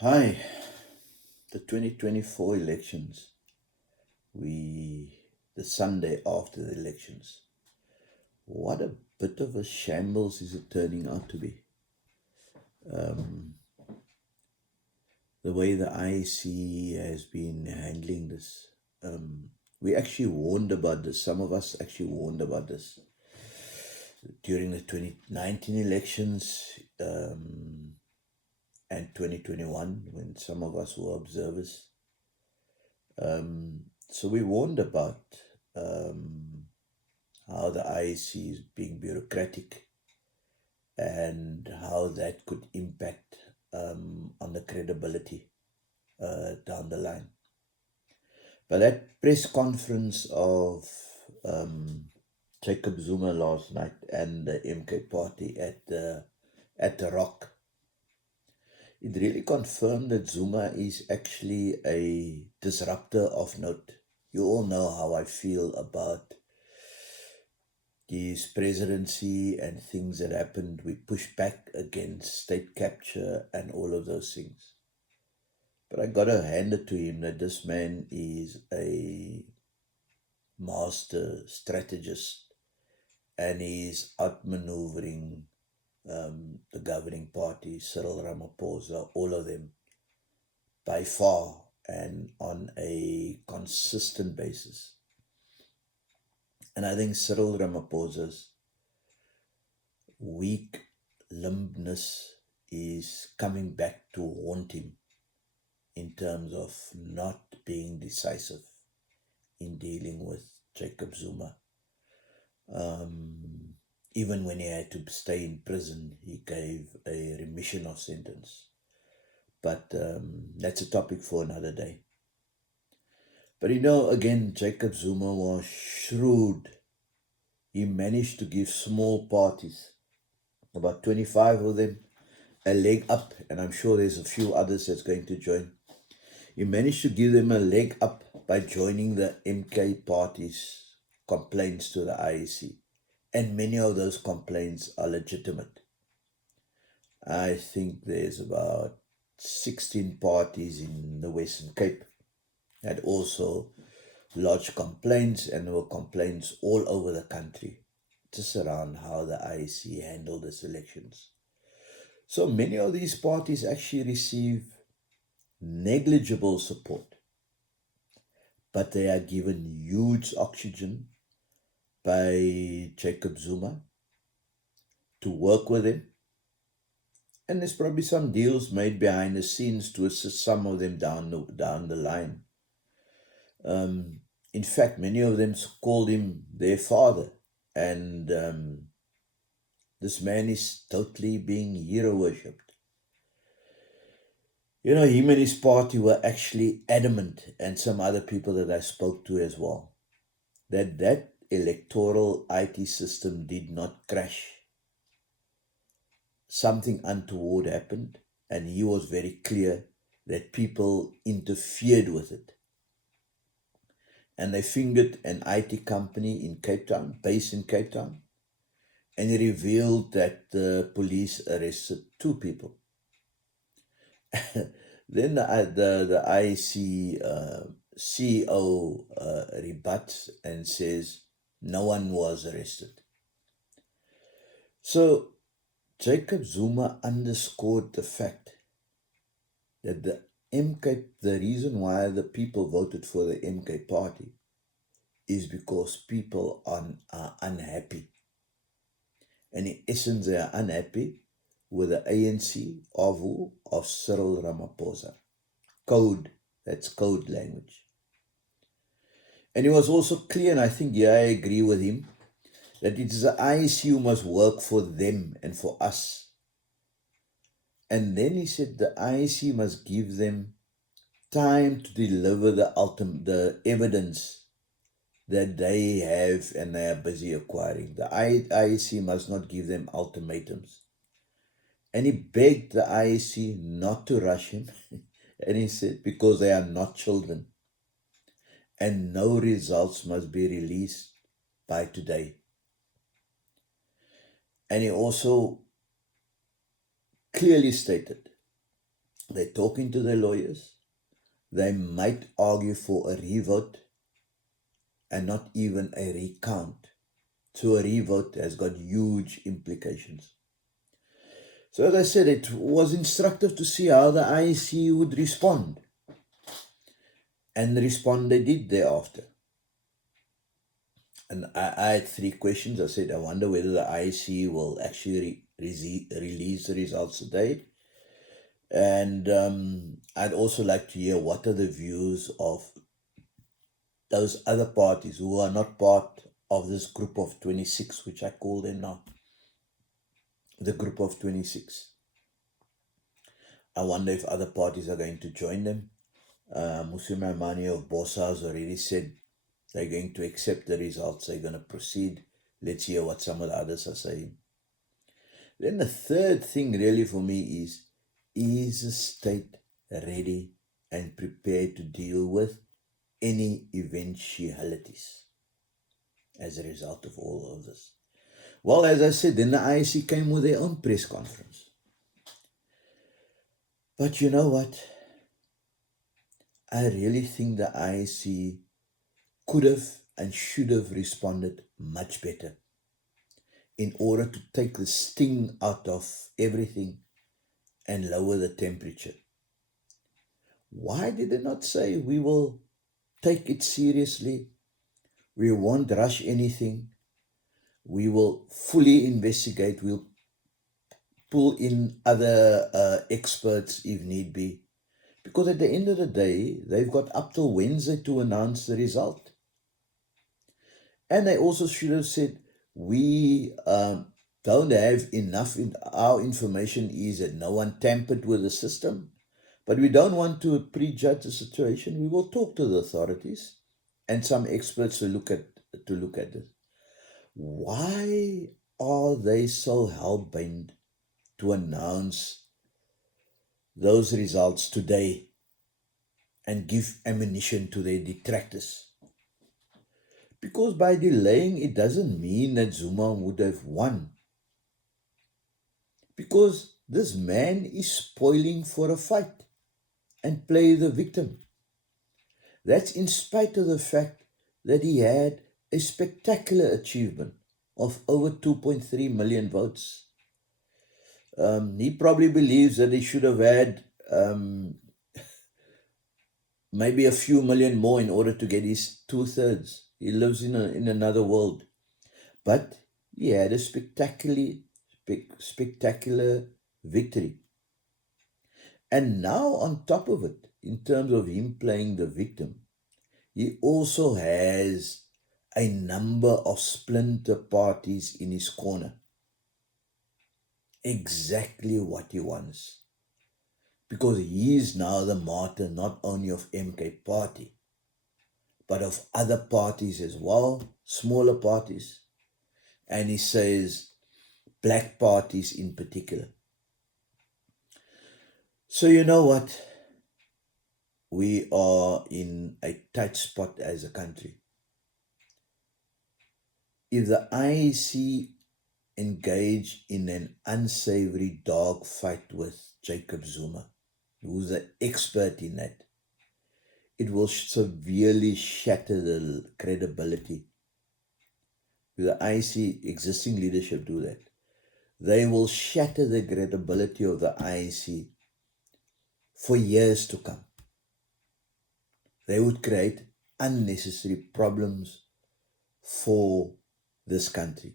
Hi, the 2024 elections. The Sunday after the elections. What a bit of a shambles is it turning out to be. Um, the way the IEC has been handling this. We actually warned about this. Some of us actually warned about this during the 2019 elections and 2021 when some of us were observers. So we warned about um, how the IEC is being bureaucratic and how that could impact on the credibility down the line. But that press conference of um, Jacob Zuma last night and the MK party at the Rock, it really confirmed that Zuma is actually a disruptor of note. You all know how I feel about his presidency and things that happened. We pushed back against state capture and all of those things. But I gotta hand it to him that this man is a master strategist and he's outmaneuvering the governing party, Cyril Ramaphosa, all of them by far and on a consistent basis. And I think Cyril Ramaphosa's weak limbness is coming back to haunt him in terms of not being decisive in dealing with Jacob Zuma. Even when he had to stay in prison, he gave a remission of sentence. But that's a topic for another day. But again, Jacob Zuma was shrewd. He managed to give small parties, about 25 of them, a leg up, and I'm sure there's a few others that's going to join. He managed to give them a leg up by joining the MK party's complaints to the IEC, and many of those complaints are legitimate. I think there's about 16 parties in the Western Cape that also lodged complaints, and there were complaints all over the country just around how the IEC handled the elections. So many of these parties actually receive negligible support, but they are given huge oxygen by Jacob Zuma to work with him. And there's probably some deals made behind the scenes to assist some of them down the line. In fact, many of them called him their father. And this man is totally being hero worshipped. Him and his party were actually adamant, and some other people that I spoke to as well, that electoral IT system did not crash. Something untoward happened, and he was very clear that people interfered with it. And they fingered an IT company in Cape Town, based in Cape Town, and he revealed that the police arrested 2 people. Then the IEC CEO rebuts and says no one was arrested. So Jacob Zuma underscored the fact that the reason why the people voted for the MK party is because people are unhappy. And in essence, they are unhappy with the ANC of who? Of Cyril Ramaphosa. That's code language. And he was also clear, and I think, I agree with him, that it is the IEC who must work for them and for us. And then he said the IEC must give them time to deliver the evidence that they have and they are busy acquiring. The IEC must not give them ultimatums. And he begged the IEC not to rush him. And he said, because they are not children. And no results must be released by today. And he also clearly stated They're talking to their lawyers. They might argue for a revote and not even a recount. So a revote has got huge implications. So as I said, it was instructive to see how the IEC would respond. And respond they did thereafter. And I had three questions. I said, I wonder whether the IEC will actually release the results today. And I'd also like to hear what are the views of those other parties who are not part of this group of 26, which I call them now, the group of 26. I wonder if other parties are going to join them. Musi Maimane of Bosa has already said they're going to accept the results, they're going to proceed. Let's hear what some of the others are saying. Then the third thing really for me is the state ready and prepared to deal with any eventualities as a result of all of this? Well, as I said, then the IEC came with their own press conference. But you know what? I really think the IEC could have and should have responded much better in order to take the sting out of everything and lower the temperature. Why did they not say we will take it seriously, we won't rush anything, we will fully investigate, we'll pull in other experts if need be? Because at the end of the day, they've got up till Wednesday to announce the result. And they also should have said, we don't have enough, our information is that no one tampered with the system, but we don't want to prejudge the situation. We will talk to the authorities and some experts to look at it. Why are they so hell-bent to announce those results today and give ammunition to their detractors? Because by delaying, it doesn't mean that Zuma would have won. Because this man is spoiling for a fight and play the victim. That's in spite of the fact that he had a spectacular achievement of over 2.3 million votes. He probably believes that he should have had maybe a few million more in order to get his 2/3. He lives in another world. But he had a spectacular victory. And now on top of it, in terms of him playing the victim, he also has a number of splinter parties in his corner. Exactly what he wants. Because he is now the martyr not only of MK Party, but of other parties as well, smaller parties. And he says black parties in particular. So you know what? We are in a tight spot as a country. If the IEC engage in an unsavory dog fight with Jacob Zuma, who's an expert in that, it will severely shatter the credibility. If the IEC existing leadership do that, they will shatter the credibility of the IEC for years to come. They would create unnecessary problems for this country.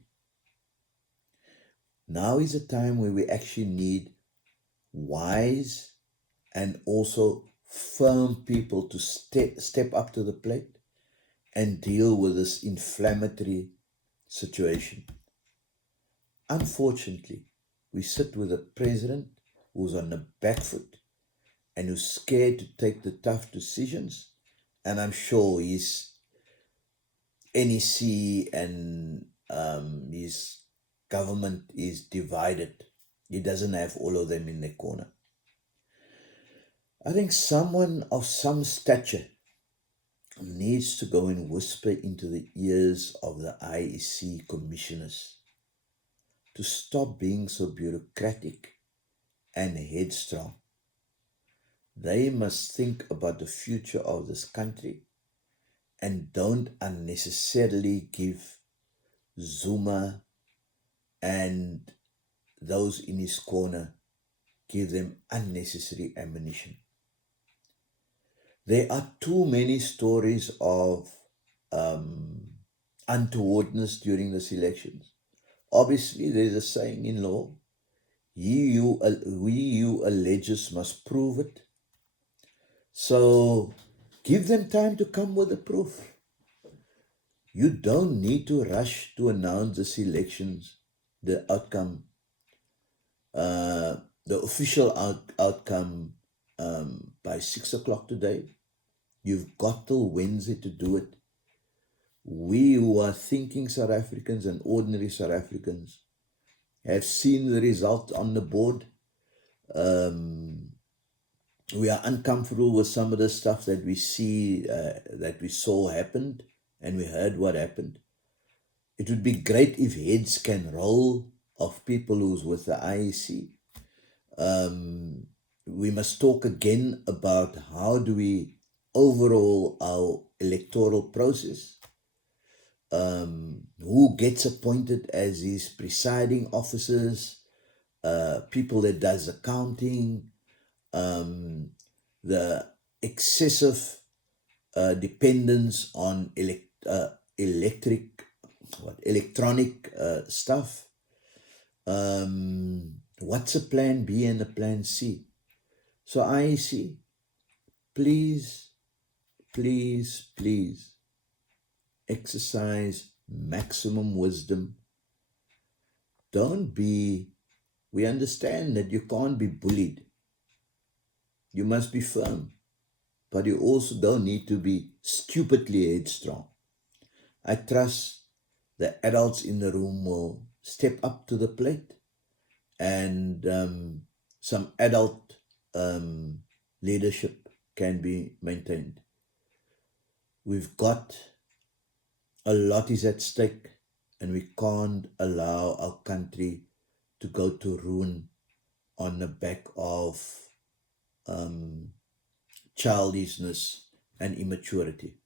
Now is a time where we actually need wise and also firm people to step up to the plate and deal with this inflammatory situation. Unfortunately, we sit with a president who's on the back foot and who's scared to take the tough decisions, and I'm sure his NEC and his government is divided. He doesn't have all of them in the corner. I think someone of some stature needs to go and whisper into the ears of the IEC commissioners to stop being so bureaucratic and headstrong They must think about the future of this country and don't unnecessarily give Zuma and those in his corner, give them unnecessary ammunition. There are too many stories of untowardness during these elections. Obviously, there's a saying in law, he who alleges must prove it. So give them time to come with the proof. You don't need to rush to announce this elections, the outcome, uh, the official outcome by 6 o'clock today. You've got till Wednesday to do it. We who are thinking South Africans and ordinary South Africans have seen the result on the board. Um, we are uncomfortable with some of the stuff that we see, that we saw happened, and we heard what happened. It would be great if heads can roll of people who's with the IEC. We must talk again about how do we overhaul our electoral process. Who gets appointed as his presiding officers, people that does accounting, the excessive dependence on electronic stuff. What's a plan B and a plan C? So IEC, please, please, please exercise maximum wisdom. We understand that you can't be bullied. You must be firm, but you also don't need to be stupidly headstrong. I trust the adults in the room will step up to the plate and some adult leadership can be maintained. We've got a lot is at stake, and we can't allow our country to go to ruin on the back of childishness and immaturity.